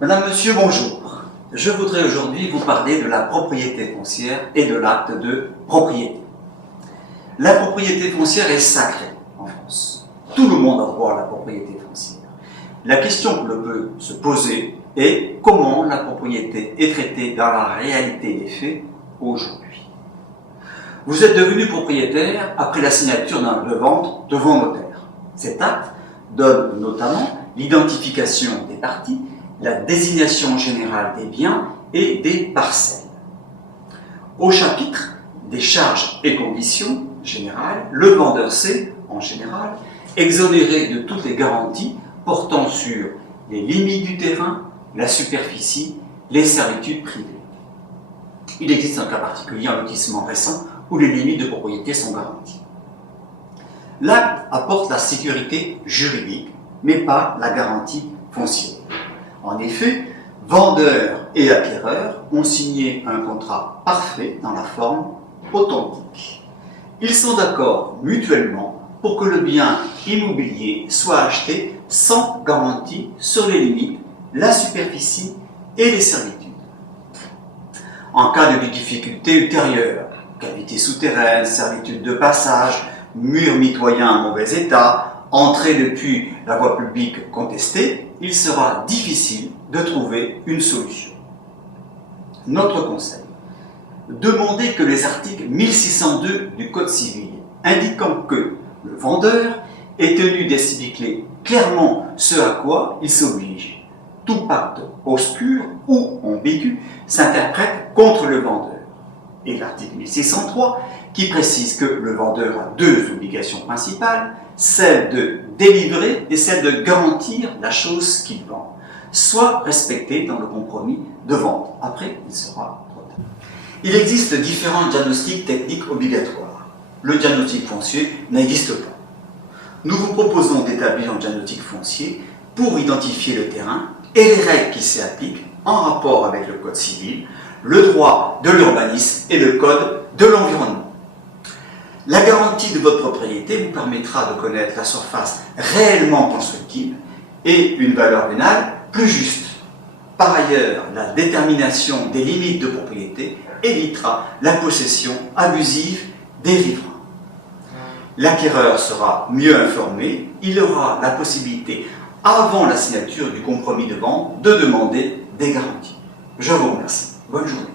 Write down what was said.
Madame, Monsieur, bonjour. Je voudrais aujourd'hui vous parler de la propriété foncière et de l'acte de propriété. La propriété foncière est sacrée en France. Tout le monde a droit à la propriété foncière. La question que l'on peut se poser est comment la propriété est traitée dans la réalité des faits aujourd'hui. Vous êtes devenu propriétaire après la signature d'un acte de vente devant notaire. Cet acte donne notamment l'identification des parties, la désignation générale des biens et des parcelles. Au chapitre des charges et conditions générales, le vendeur s'est, en général, exonéré de toutes les garanties portant sur les limites du terrain, la superficie, les servitudes privées. Il existe un cas particulier, un lotissement récent, où les limites de propriété sont garanties. L'acte apporte la sécurité juridique, mais pas la garantie foncière. En effet, vendeur et acquéreur ont signé un contrat parfait dans la forme authentique. Ils sont d'accord mutuellement pour que le bien immobilier soit acheté sans garantie sur les limites, la superficie et les servitudes. En cas de difficulté ultérieure, cavité souterraine, servitude de passage, mur mitoyen en mauvais état, entrée depuis la voie publique contestée, il sera difficile de trouver une solution. Notre conseil: demandez que les articles 1602 du Code civil indiquant que le vendeur est tenu d'expliquer clairement ce à quoi il s'oblige. Tout pacte obscur ou ambigu s'interprète contre le vendeur. Et l'article 1603 qui précise que le vendeur a deux obligations principales, celle de délivrer et celle de garantir la chose qu'il vend, soit respectée dans le compromis de vente. Après, il sera trop tard. Il existe différents diagnostics techniques obligatoires. Le diagnostic foncier n'existe pas. Nous vous proposons d'établir un diagnostic foncier pour identifier le terrain et les règles qui s'y appliquent en rapport avec le Code civil, le droit de l'urbanisme et le Code de l'environnement. La garantie de votre propriété vous permettra de connaître la surface réellement constructible et une valeur vénale plus juste. Par ailleurs, la détermination des limites de propriété évitera la possession abusive des riverains. L'acquéreur sera mieux informé, il aura la possibilité, avant la signature du compromis de vente, de demander des garanties. Je vous remercie. Bonne journée.